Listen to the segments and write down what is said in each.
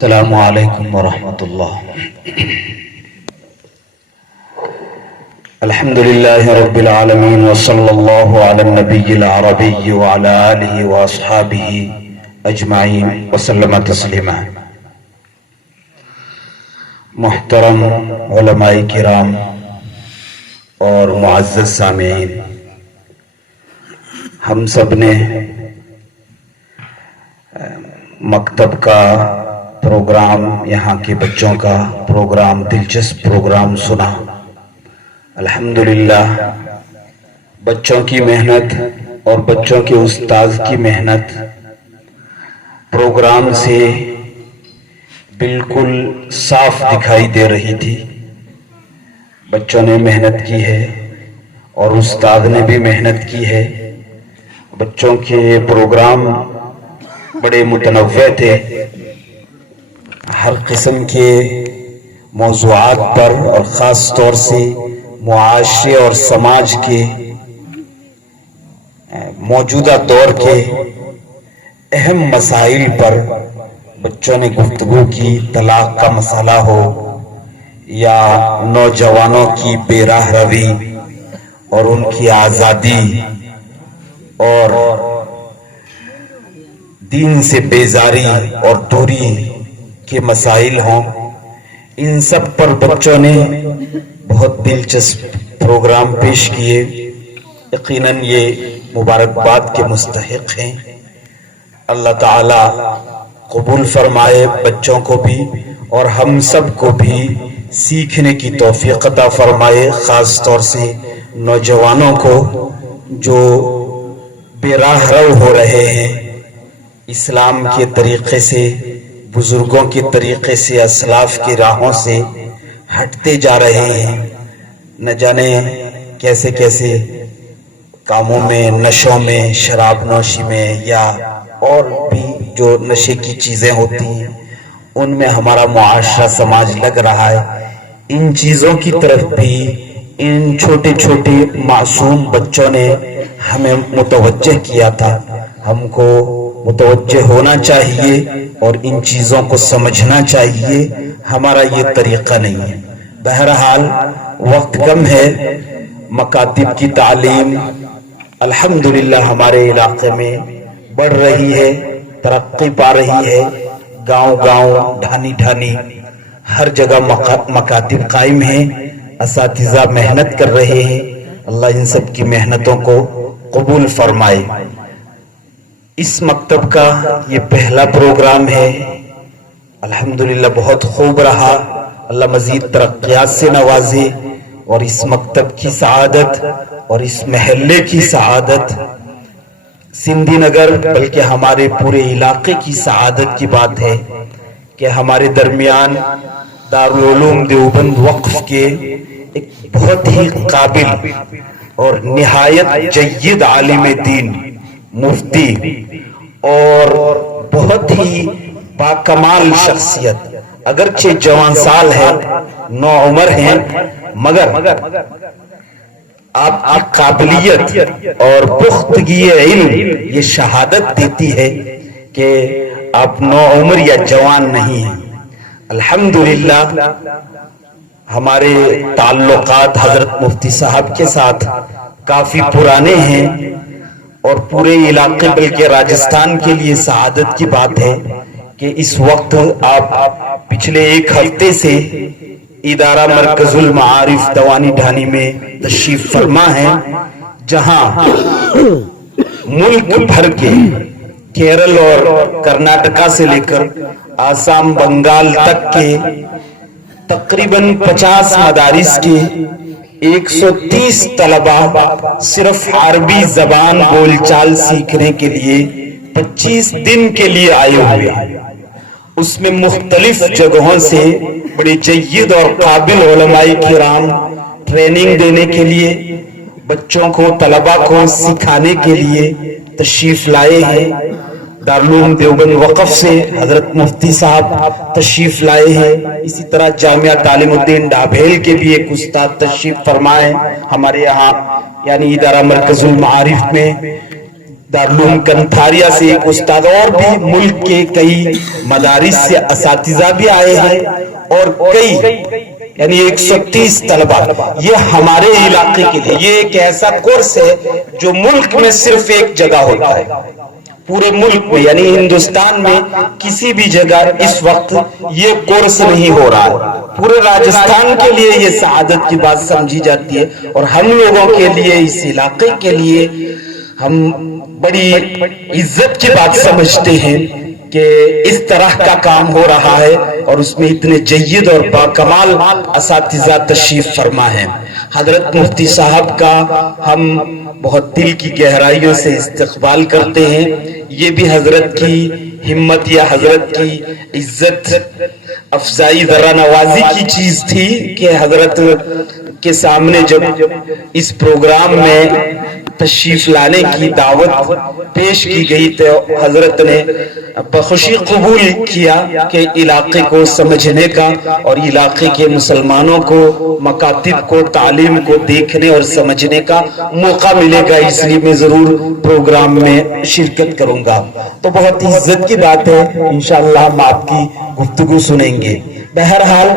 السلام علیکم ورحمۃ اللہ۔ الحمد للہ رب العالمین وصلی اللہ علی النبی العربی وعلی آلہ واصحابہ اجمعین وسلم تسلیما۔ محترم علماء کرام اور معزز سامعین، ہم سب نے مکتب کا پروگرام، یہاں کے بچوں کا پروگرام، دلچسپ پروگرام سنا۔ الحمدللہ بچوں کی محنت اور بچوں کے استاذ کی محنت پروگرام سے بالکل صاف دکھائی دے رہی تھی۔ بچوں نے محنت کی ہے اور استاد نے بھی محنت کی ہے۔ بچوں کے پروگرام بڑے متنوع تھے، ہر قسم کے موضوعات پر اور خاص طور سے معاشرے اور سماج کے موجودہ دور کے اہم مسائل پر بچوں نے گفتگو کی۔ طلاق کا مسئلہ ہو یا نوجوانوں کی بے راہ روی اور ان کی آزادی اور دین سے بیزاری اور دوری کے مسائل ہوں، ان سب پر بچوں نے بہت دلچسپ پروگرام پیش کیے۔ یقیناً یہ مبارکباد کے مستحق ہیں۔ اللہ تعالی قبول فرمائے بچوں کو بھی اور ہم سب کو بھی سیکھنے کی توفیق عطا فرمائے، خاص طور سے نوجوانوں کو جو بے راہ رو ہو رہے ہیں، اسلام کے طریقے سے، بزرگوں کے طریقے سے، اسلاف کی راہوں سے ہٹتے جا رہے ہیں۔ نہ جانے کیسے کیسے کاموں میں، نشوں میں، شراب نوشی میں یا اور بھی جو نشے کی چیزیں ہوتی ہیں ان میں ہمارا معاشرہ سماج لگ رہا ہے۔ ان چیزوں کی طرف بھی ان چھوٹے چھوٹے معصوم بچوں نے ہمیں متوجہ کیا تھا۔ ہم کو متوجہ ہونا چاہیے اور ان چیزوں کو سمجھنا چاہیے۔ ہمارا یہ طریقہ نہیں ہے۔ بہرحال وقت کم ہے۔ مکاتب کی تعلیم الحمدللہ ہمارے علاقے میں بڑھ رہی ہے، ترقی پا رہی ہے۔ گاؤں گاؤں، ڈھانی ڈھانی ہر جگہ مکاتب قائم ہیں، اساتذہ محنت کر رہے ہیں۔ اللہ ان سب کی محنتوں کو قبول فرمائے۔ اس مکتب کا یہ پہلا پروگرام ہے، الحمدللہ بہت خوب رہا۔ اللہ مزید ترقیات سے نوازے اور اس مکتب کی سعادت اور اس محلے کی سعادت، سندھی نگر بلکہ ہمارے پورے علاقے کی سعادت کی بات ہے کہ ہمارے درمیان دارالعلوم دیوبند وقف کے ایک بہت ہی قابل اور نہایت جید عالم دین، مفتی اور بہت ہی باکمال شخصیت، اگرچہ جوان سال ہے، نو عمر ہیں، مگر آپ کی قابلیت اور پختگی علم یہ شہادت دیتی ہے کہ آپ نو عمر یا جوان نہیں ہیں۔ الحمدللہ ہمارے تعلقات حضرت مفتی صاحب کے ساتھ کافی پرانے ہیں اور پورے علاقے بلکہ راجستھان کے لیے سعادت کی بات ہے کہ اس وقت آپ پچھلے ایک ہفتے سے ادارہ مرکز المعارف دوانی ڈھانی میں تشریف فرما ہیں، جہاں ملک بھر کے کیرل اور کرناٹکا سے لے کر آسام، بنگال تک کے تقریباً 50 مدارس کے 130 طلبہ صرف عربی زبان بول چال سیکھنے کے لیے 25 دن کے لیے آئے ہوئے ہیں۔ اس میں مختلف جگہوں سے بڑے جید اور قابل علماء کرام ٹریننگ دینے کے لیے، بچوں کو، طلبہ کو سکھانے کے لیے تشریف لائے ہیں۔ دارالعلوم دیوبند وقف سے حضرت مفتی صاحب تشریف لائے ہیں۔ اسی طرح جامعہ تعلیم الدین ڈابھیل کے بھی ایک استاد تشریف فرمائے ہمارے یہاں، یعنی ادارہ مرکز المعارف میں۔ دارالعلوم کنتھاریا سے ایک استاد، اور بھی ملک کے کئی مدارس سے اساتذہ بھی آئے ہیں، اور کئی یعنی 130 طلبہ. یہ ہمارے علاقے کے لیے یہ ایک ایسا کورس ہے جو ملک میں صرف ایک جگہ ہوتا ہے، پورے ملک میں یعنی ہندوستان میں کسی بھی جگہ اس وقت یہ کورس نہیں ہو رہا ہے. پورے راجستھان کے لیے یہ سعادت کی بات سمجھی جاتی ہے، اور ہم لوگوں کے لیے، اس علاقے کے لیے ہم بڑی عزت کی بات سمجھتے ہیں کہ اس طرح کا کام ہو رہا ہے، اور اس میں اتنے جید اور باکمال اساتذہ تشریف فرما ہیں. حضرت مفتی صاحب کا ہم بہت دل کی گہرائیوں سے استقبال کرتے ہیں. یہ بھی حضرت کی ہمت یا حضرت کی عزت افزائی ذرا نوازی کی چیز تھی کہ حضرت کے سامنے جب اس پروگرام میں تشریف لانے کی دعوت پیش کی گئی تو حضرت نے بخوشی قبول کیا کہ علاقے کو سمجھنے کا اور علاقے کے مسلمانوں کو مکاتب کو تعلیم کو دیکھنے اور سمجھنے کا موقع ملے گا، اس لیے میں ضرور پروگرام میں شرکت کروں گا. تو بہت عزت کی بات ہے، انشاءاللہ ہم آپ کی گفتگو سنیں گے. بہرحال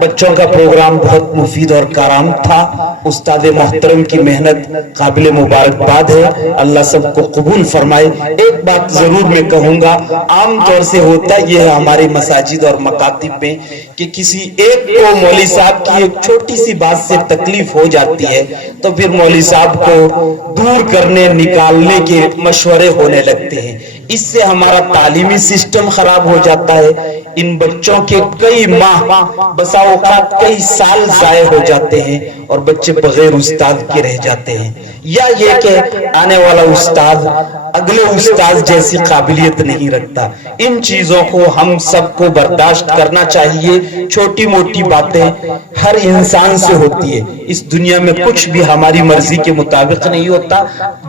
بچوں کا پروگرام بہت مفید اور کارآمد تھا. استاد محترم کی محنت قابل مبارکباد ہے، اللہ سب کو قبول فرمائے. ایک بات ضرور میں کہوں گا، عام طور سے ہوتا یہ ہے ہمارے مساجد اور مکاتب میں کہ کسی ایک کو مولوی صاحب کی ایک چھوٹی سی بات سے تکلیف ہو جاتی ہے تو پھر مولوی صاحب کو دور کرنے نکالنے کے مشورے ہونے لگتے ہیں. اس سے ہمارا تعلیمی سسٹم خراب ہو جاتا ہے. ان بچوں کے کئی ماہ بسا اوقات کئی سال ضائع ہو جاتے ہیں اور بچے بغیر استاد کے رہ جاتے ہیں، یا یہ کہ آنے والا استاد اگلے استاد جیسی قابلیت نہیں رکھتا. ان چیزوں کو ہم سب کو برداشت کرنا چاہیے. چھوٹی موٹی باتیں ہر انسان سے ہوتی ہے، اس دنیا میں کچھ بھی ہماری مرضی کے مطابق نہیں ہوتا،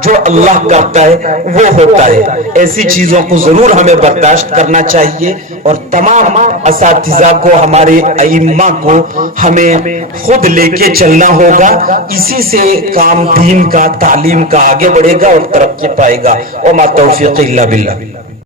جو اللہ کرتا ہے وہ ہوتا ہے. ایسی چیزوں کو ضرور ہمیں برداشت کرنا چاہیے، اور تمام اساتذہ کو، ہمارے ائمہ کو ہمیں خود لے کے چلنا ہوگا. اسی سے کام دین کا، تعلیم کا آگے بڑھے گا اور ترقی پائے گا. وما توفیق الا باللہ.